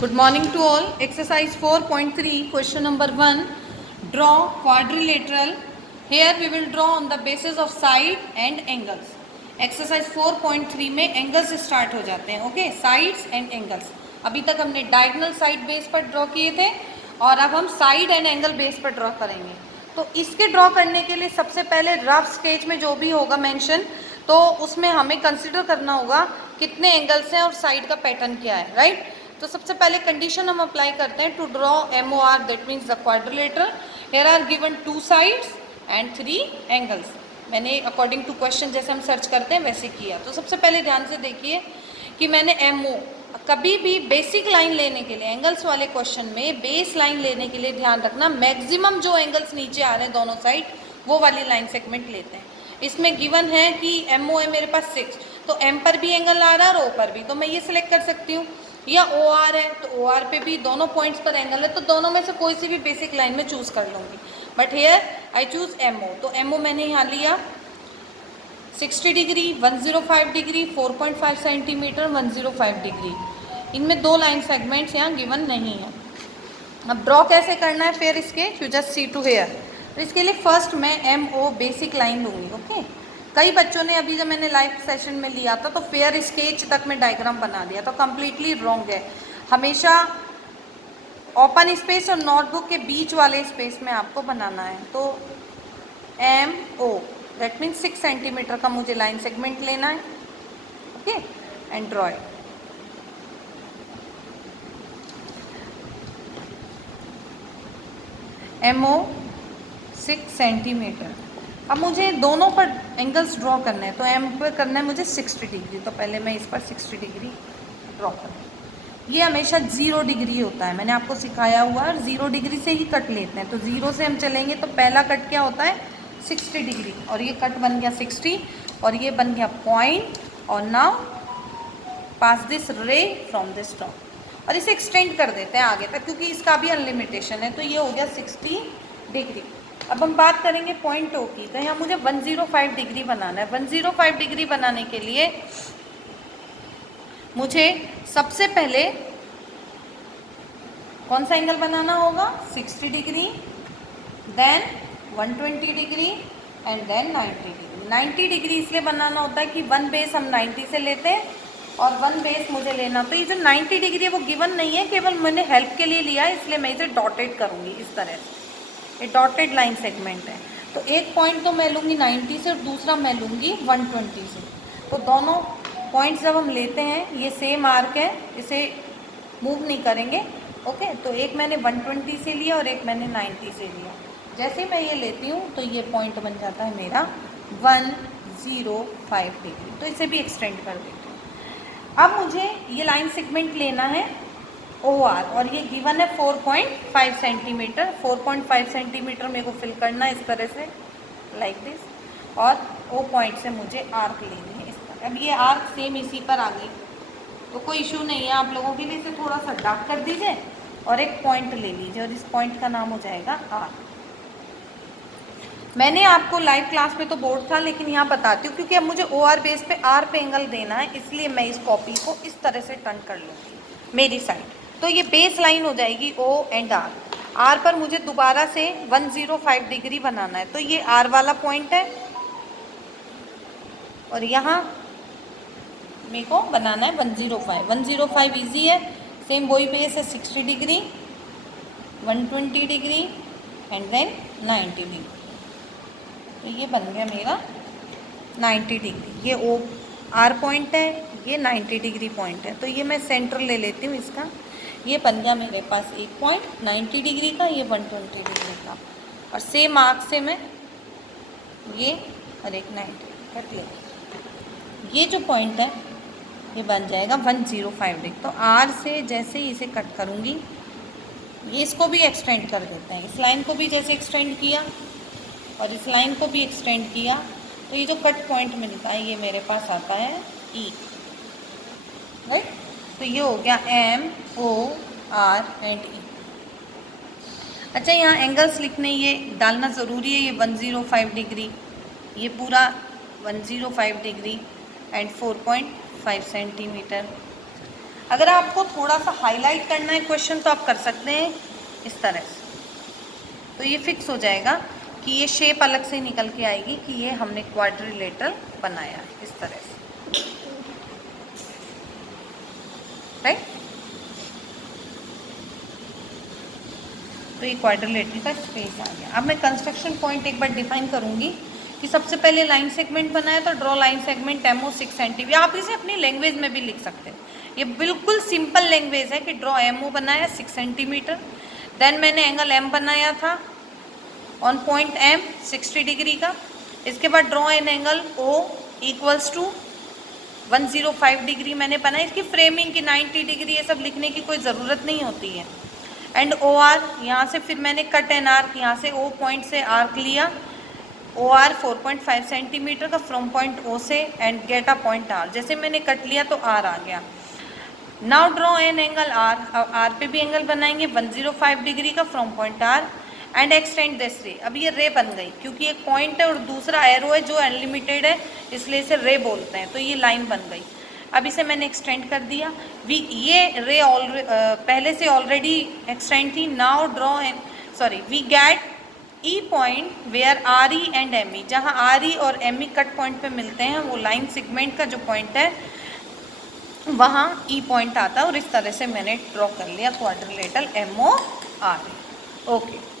Good morning to all. Exercise 4.3, question number 1. Draw quadrilateral. Here we will draw on the basis of side and angles. Exercise 4.3 में angles start हो जाते हैं. Okay, sides and angles. अभी तक हमने diagonal side base पर draw किए थे और अब हम side and angle base पर draw करेंगे. तो इसके ड्रॉ करने के लिए सबसे पहले रफ स्केच में जो भी होगा मेंशन, तो उसमें हमें कंसिडर करना होगा कितने एंगल्स हैं और साइड का पैटर्न क्या है, राइट. तो सबसे पहले कंडीशन हम अप्लाई करते हैं. To draw MOR, that means the quadrilateral, here are given 2 sides and 3 angles. मैंने अकॉर्डिंग टू क्वेश्चन जैसे हम सर्च करते हैं वैसे किया. तो सबसे पहले ध्यान से देखिए कि मैंने MO, कभी भी बेसिक लाइन लेने के लिए एंगल्स वाले क्वेश्चन में बेस लाइन लेने के लिए ध्यान रखना मैक्सिमम जो एंगल्स नीचे आ रहे हैं दोनों साइड वो वाली लाइन सेगमेंट लेते हैं. इसमें गिवन है कि MO है मेरे पास 6, तो M पर भी एंगल आ रहा है और O पर भी, तो मैं ये सिलेक्ट कर सकती हूँ. या OR है तो OR पे भी दोनों पॉइंट्स पर एंगल है, तो दोनों में से कोई सी भी बेसिक लाइन में चूज़ कर लूँगी. But here I choose MO. तो MO मैंने यहाँ लिया 60 डिग्री, 105 डिग्री, 4.5 सेंटीमीटर, 105 डिग्री. इनमें 2 लाइन सेगमेंट्स यहाँ गिवन नहीं है. अब ड्रॉ कैसे करना है फिर इसके, you just see to here. तो इसके लिए फर्स्ट मैं MO बेसिक लाइन लूँगी. ओके, कई बच्चों ने अभी जब मैंने लाइव सेशन में लिया था तो फेयर स्केच तक में डायग्राम बना दिया, तो कम्प्लीटली रॉन्ग है. हमेशा ओपन स्पेस और नोटबुक के बीच वाले स्पेस में आपको बनाना है. तो MO दैट मीन्स 6 सेंटीमीटर का मुझे लाइन सेगमेंट लेना है. Okay, and draw it. MO 6 centimetre. अब मुझे दोनों पर एंगल्स ड्रॉ करना है, तो M पर करना है मुझे 60 डिग्री. तो पहले मैं इस पर 60 डिग्री ड्रॉ करूँ. ये हमेशा 0 डिग्री होता है, मैंने आपको सिखाया हुआ है. 0 डिग्री से ही कट लेते हैं, तो 0 से हम चलेंगे तो पहला कट क्या होता है 60 डिग्री, और ये कट बन गया 60 और ये बन गया पॉइंट. और नाउ पास दिस रे फ्रॉम दिस ड्रॉ और इसे एक्सटेंड कर देते हैं आगे तक, क्योंकि इसका भी अनलिमिटेशन है. तो ये हो गया 60 डिग्री. अब हम बात करेंगे पॉइंट O की. तो यहाँ मुझे 105 डिग्री बनाना है. 105 डिग्री बनाने के लिए मुझे सबसे पहले कौन सा एंगल बनाना होगा, 60 degree, then 120 degree and then 90 degree. 90 degree इसलिए बनाना होता है कि 1 बेस हम 90 से लेते हैं और 1 बेस मुझे लेना. तो ये जो 90 डिग्री है वो गिवन नहीं है, केवल मैंने हेल्प के लिए लिया है, इसलिए मैं इसे डॉटेड करूँगी इस तरह से. ये डॉटेड लाइन सेगमेंट है. तो एक पॉइंट तो मैं लूँगी 90 से और दूसरा मैं लूँगी 120 से. तो दोनों पॉइंट्स जब हम लेते हैं ये सेम आर्क है, इसे मूव नहीं करेंगे. ओके, तो एक मैंने 120 से लिया और एक मैंने 90 से लिया. जैसे मैं ये लेती हूँ तो ये पॉइंट बन जाता है मेरा 105 डिग्री. तो इसे भी एक्सटेंड कर देती हूँ. अब मुझे ये लाइन सेगमेंट लेना है OR और ये गिवन है 4.5 सेंटीमीटर. 4.5 सेंटीमीटर मेरे को फिल करना है इस तरह से, लाइक दिस. और O पॉइंट से मुझे आर्क लेनी है इस तरह. अब ये आर्क सेम इसी पर आ गई, तो कोई इशू नहीं है आप लोगों के लिए. इसे थोड़ा सा डार्क कर दीजिए और एक पॉइंट ले लीजिए और इस पॉइंट का नाम हो जाएगा R. मैंने आपको लाइव क्लास में तो बोर्ड था, लेकिन यहाँ बताती हूँ क्योंकि अब मुझे OR बेस पे R पे एंगल देना है, इसलिए मैं इस कॉपी को इस तरह से टर्न कर लूँगी मेरी साइड. तो ये बेस लाइन हो जाएगी O एंड R. R पर मुझे दोबारा से 105 डिग्री बनाना है, तो ये R वाला पॉइंट है और यहाँ मेरे को बनाना है 105. 105 इजी है, सेम वही बेस है 60 degree, 120 degree and then 90 degree. तो ये बन गया मेरा 90 डिग्री. ये O R पॉइंट है, ये 90 डिग्री पॉइंट है. तो ये मैं सेंटर ले लेती हूँ इसका. ये बन गया मेरे पास एक पॉइंट 90 डिग्री का, ये 120 डिग्री का. और सेम आर्क से मैं ये और एक 90 कट लेती. ये जो पॉइंट है ये बन जाएगा 105 डिग्री. तो R से जैसे ही इसे कट करूँगी, ये इसको भी एक्सटेंड कर देते हैं. इस लाइन को भी जैसे एक्सटेंड किया और इस लाइन को भी एक्सटेंड किया, तो ये जो कट पॉइंट मिलता है ये मेरे पास आता है E, राइट. तो ये हो गया MO R एंड E. अच्छा, यहाँ एंगल्स लिखने ये डालना ज़रूरी है. ये 105 डिग्री, ये पूरा 105 डिग्री एंड 4.5 सेंटीमीटर. अगर आपको थोड़ा सा हाईलाइट करना है क्वेश्चन तो आप कर सकते हैं इस तरह से, तो ये फिक्स हो जाएगा कि ये शेप अलग से निकल के आएगी कि ये हमने क्वाड्रिलेटरल बनाया है इस तरह से, राइट। तो ये क्वाड्रिलेटरल का स्पेस आ गया। अब मैं कंस्ट्रक्शन पॉइंट एक बार डिफाइन करूंगी कि सबसे पहले लाइन सेगमेंट बनाया तो draw line segment MO 6 centimetre. आप इसे अपनी लैंग्वेज में भी लिख सकते हैं, ये बिल्कुल सिंपल लैंग्वेज है कि ड्रॉ एमओ बनाया 6 सेंटीमीटर, देन मैंने एंगल एम बनाया था ऑन पॉइंट एम 60 डिग्री का। इसके बाद draw an angle O equals to 105 degree मैंने बनाया। इसकी फ्रेमिंग की 90 डिग्री ये सब लिखने की कोई ज़रूरत नहीं होती है। एंड ओ आर, यहाँ से फिर मैंने कट एन आर्क, यहाँ से ओ पॉइंट से आर्क लिया, ओ आर 4.5 सेंटीमीटर का फ्रॉम पॉइंट ओ से, and get a point R. जैसे मैंने कट लिया तो आर आ गया। Now draw an angle R, अब आर पे भी एंगल बनाएंगे 105 डिग्री का from point R, and extend this ray. अब ये रे बन गई क्योंकि एक पॉइंट है और दूसरा एरो है जो अनलिमिटेड है, इसलिए इसे रे बोलते हैं, तो ये लाइन बन गई। अब इसे मैंने एक्सटेंड कर दिया। ये रे पहले से ऑलरेडी एक्सटेंड थी। Now draw an we get E point where R E and M E, जहाँ आर ई और एम ई कट पॉइंट पे मिलते हैं, वो लाइन सेगमेंट का जो पॉइंट है वहाँ ई पॉइंट आता है, और इस तरह से मैंने ड्रॉ कर लिया quadrilateral M O R. Okay.